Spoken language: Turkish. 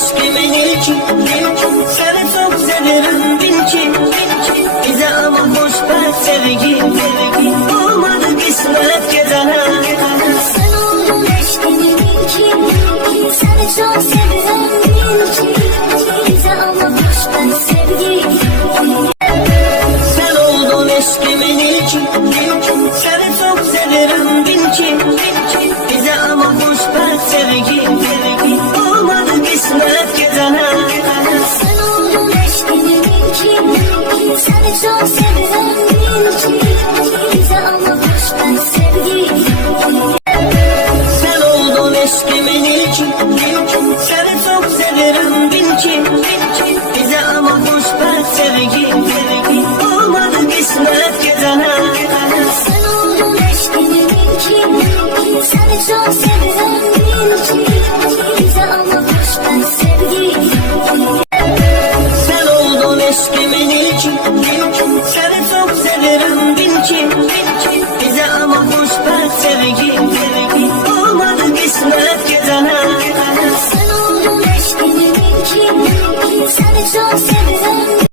eşkimin ilki. Seni çok severim bil ki. Bize ama boş ver sevgi. Olmadı kısmet gecene. Sen oldun eşkimin ilki. Seni çok severim bil ki. Bize ama boş ver sevgi. Sen oldun eşkimin ilki. Seni çok severim bil ki. Bize ama boş ver sevgi. Olmadı kısmet gecene. Sen oldun eşkimin ilki. Seni çok severim bil ki. Bize ama boş ver sevgi. Sen oldun eşkimin ilki. Seni çok severim bil ki.